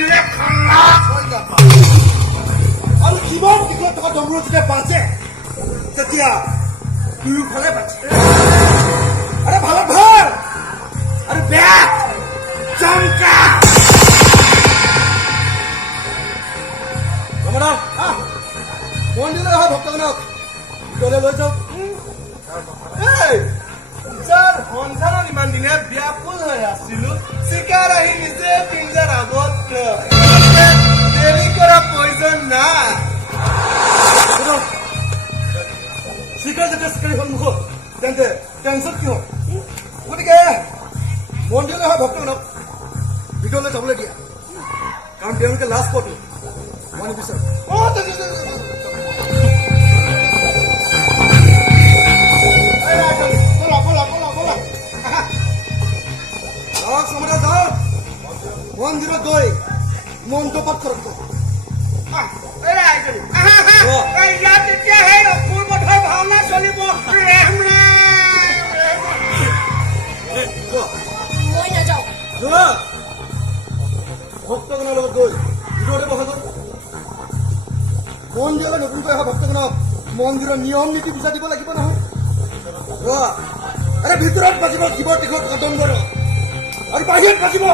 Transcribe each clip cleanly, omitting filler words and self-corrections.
দিলে খালাস হৈ যাব আৰু কিমান দিশত থকা ডম্বৰু যেতিয়া বাজে তেতিয়া দুয়োফালে বাজে আৰে ভালত ভাল আৰু বেয়া চমকা ৰমনা মন্দিৰলৈ অহা ভক্তগণক ভিতৰলৈ লৈ যাওক যাৰ সন্ধানত ইমান দিনে ব্যাকুল হৈ আছিলো চিকাৰ আহি নিজে পিঞ্জাৰ আগত দেৰি কৰা প্ৰয়োজন নাই চিকাৰ যেতিয়া চিকাৰী সন্মুখত তেন্তে টেনচন কি হ'ল গতিকে মন্দিৰলৈ অহা ভক্তগণক ভিতৰলৈ যাবলৈ দিয়া কাৰণ তেওঁলোকে লাজ পোৱাটো মই নিবিচাৰোঁ মন্দিৰত গৈ মন্ত্ৰপাঠ কৰক ইয়াত এতিয়া সেই অসুৰ বধৰ ভাওনা চলিব মই নাযাওঁ ভক্তগণৰ লগত গৈ ভিতৰতে বহা গ'ল মন্দিৰলৈ নতুনকৈ অহা ভক্তগণক মন্দিৰৰ নিয়ম নীতি বুজাই দিব লাগিব নহয় আৰে ভিতৰত বাজিব জীৱৰ দিশত কদম্বৰ আৰু বাহিৰত বাজিব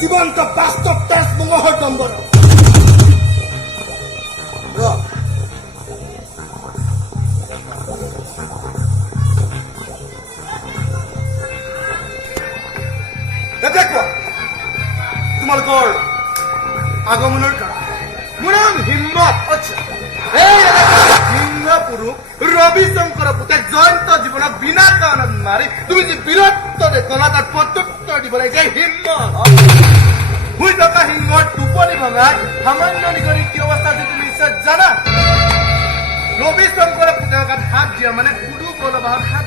জীৱন্ত বাস্তৱ তেজ মঙহৰ দম্বৰ দেখুৱা তোমালোকৰ আগমনৰ কাৰণ মোৰ নাম হিম্মত সিংহ পুৰুষ ৰবি শংকৰ পুতেক জয়ন্ত জীৱনক বিনা কাৰণত মাৰি তুমি যি বীৰত্ব দেখলা তাত প্ৰত্যুত্তৰ দিব লাগে হিম্মত শুই থকা সিংহৰ টোপনি ভঙাত সামান্য নিগৰি কি অৱস্থা আছে তুমি নিশ্চয় জানা ৰবি শংকৰ পুতেকক হাত দিয়া মানে কুৰু বলবাহত হাত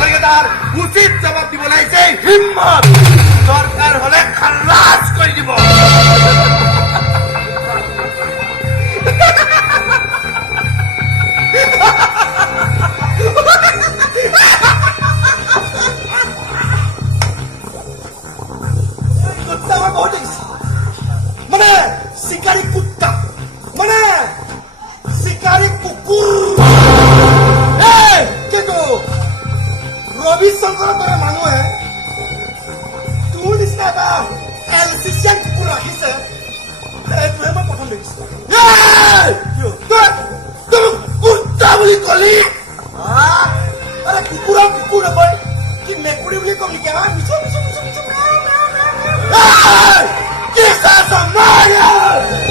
দিয়া তাৰ উচিত জবাব দিব লাগিছে হিম্মত দৰকাৰ হলে খালাস কৰি দিব মানে চিকাৰী কুত্তা মানে চিকাৰী কুকুৰ কিন্তু ৰবি শংকৰৰ দৰে মানুহে তোৰ নিচিনা এটা এলচিচিয়ান কুকুৰ ৰাখিছে এইটোহে মই প্ৰথম দেখিছো কুত্তা বুলি কলি আৰে কুকুৰৰ কুকুৰ নকয় কি মেকুৰী বুলি কম নেকি মিছু মিছু মিছু মিছু This is a murder!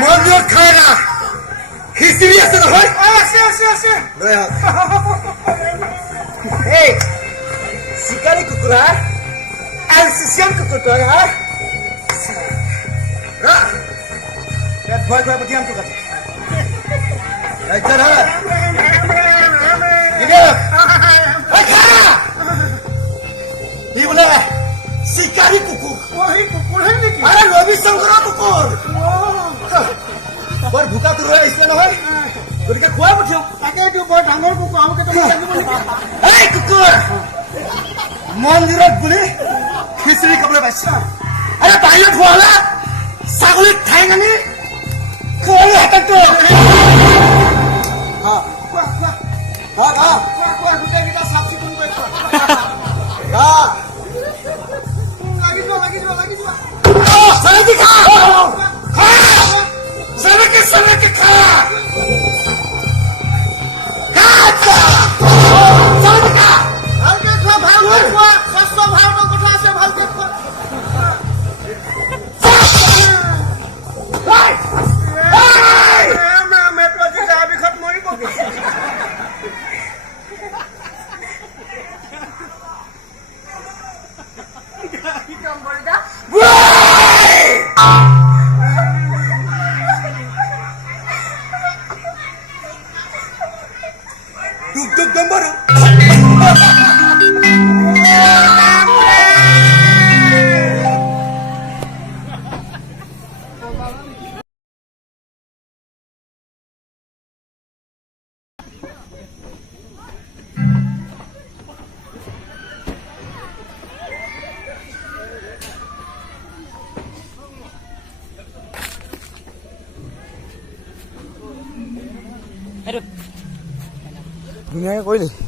মন্দিৰত খাই না খিচিৰি আছে নহয় আছে এই চিকাৰী কুকুৰা এলচিচিয়ান কুকুৰটো ভয় ভয় পঠিয়াম তোক সি বোলে চিকাৰী কুকুৰ কুকুৰহে নেকি আৰে ৰবি শংকৰৰ কুকুৰ বৰ ভোকাটো ৰৈ আহিছিলে নহয় গতিকে খুৱাই পঠিয়াম তাকেইটো বৰ ডাঙৰ কুকুৰ আমাকে এই কুকুৰ মন্দিৰত বুলি খিচিৰি খাবলৈ পাইছা আৰে বাহিৰত হোৱালা ছাগলীক ঠাই আনি খোৱালো হাততো গোটেইকেইটা চাফ চিকুণ কৰি duk gambar ধুনীয়াকৈ কৰিলি